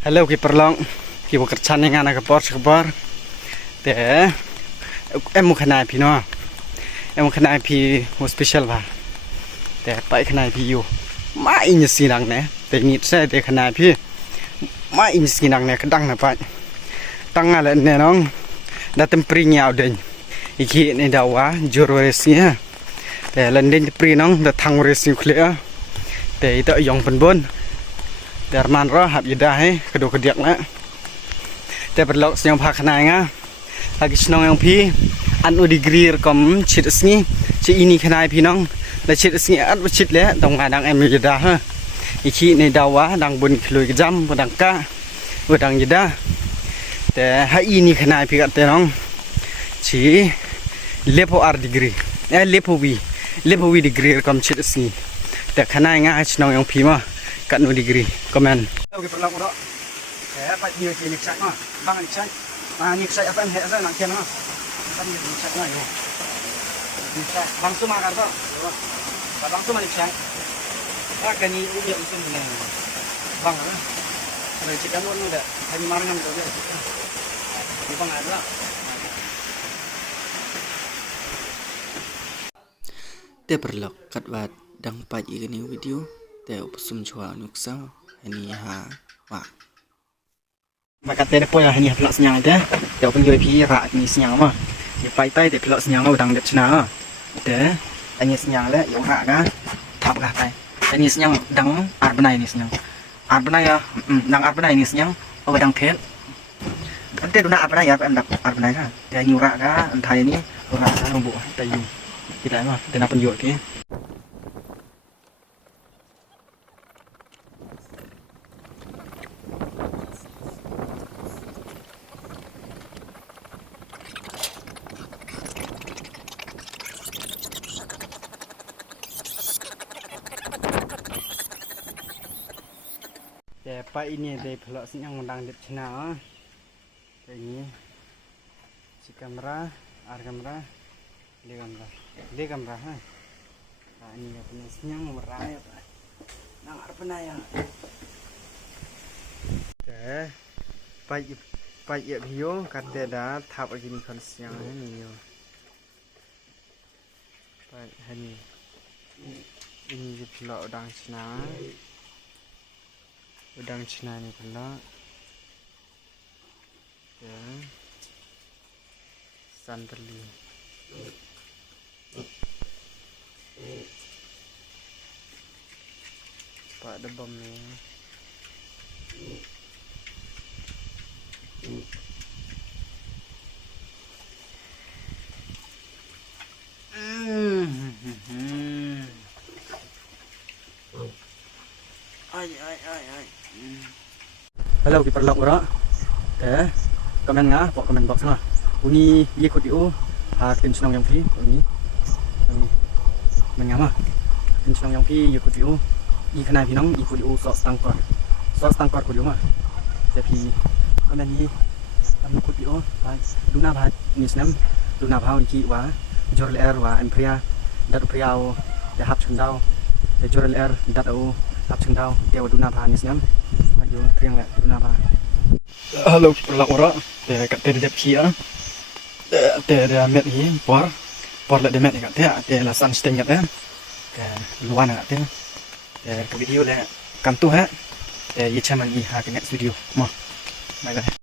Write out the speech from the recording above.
Hello kiperlong ki bekerja dengan anak kabar te em mau kenal pi no em mau kenal pi special ba te pai kenal pi you ma in sinang ne te ni sai te kenal pi ma in sinang ne kedang na pai tang ala ne nong da tempri nyau den iki ne dawa jur resnya te landen pri nong da thang resnya clear te itu yong penbon Darman roh hab yeda he kedua kediak na te perlok senyum phak nai nga lagi senong yang pi anu degree kom chit sni chi ini khnai pi nong la chit sni at chit le tong ngadang em yeda ha iki ne dawa dang bun klui jam bodang ka bodang yeda te ha ini khnai pi kat te nong chi lepo ar degree lepo wi degree kom chit sni te khnai nga senong yang pi ma kan nu degree komen oke perlu ro saya pak dia ni cek mah bang ni cek ni cek apa ni saya nak kian mah kan ni cek mah yo ni cek langsung makan tu langsung mah ni cek kan ni ubi itu ni bang ada cek kan nu dah kami marang tu dia ni bang ada te perlu kat wat dang pak ini video te upsum chua nuksa ani ha wa maka te depois ani plot senyang te te open yo pi ra ni senyang ma ni pai tai te plot senyang lo dang det chna te ani senyang le yo ra ga thap ga tai ani senyang dang ar banai ni senyang ar banai ya dang ar banai ni senyang o dang phet te duna ar banai ya an dak ar banai ga te ni ra ga an thai ni ra ga bu tai yu tidak mah te na pen yo ke Pak ini dari pelak yang undang di channel ini si kamera ar kamera le kamera ha nah ini ya punya sinyang merah ya nang ar pernah ya pak ya video kata dah tap lagi ni kan sinyang ini yo pak ini di pelak undang channel udang Cina ni pula ya santerli pak debam ni ai Hello kiperlok ora komen nga po comment box na uni ye ko dio ha tin snong yang pi uni men nga ma tin snong yang pi ye ko dio i khana pi nong i ko dio so stang kor ko dio ma te pi comment ni am ko dio ba luna ba ni snam luna ba ki wa jorl air wa empria dat priao te hap chung dau te jorl air dat au hap chung dau te wa luna ba ni snam yo triang la luna ba halo perlak ora te kat te dep kia te da met hi por la de met kat te la san sting kat te luan kat te video le kam tu ha te ye chaman hi ha ke next video ma bye bye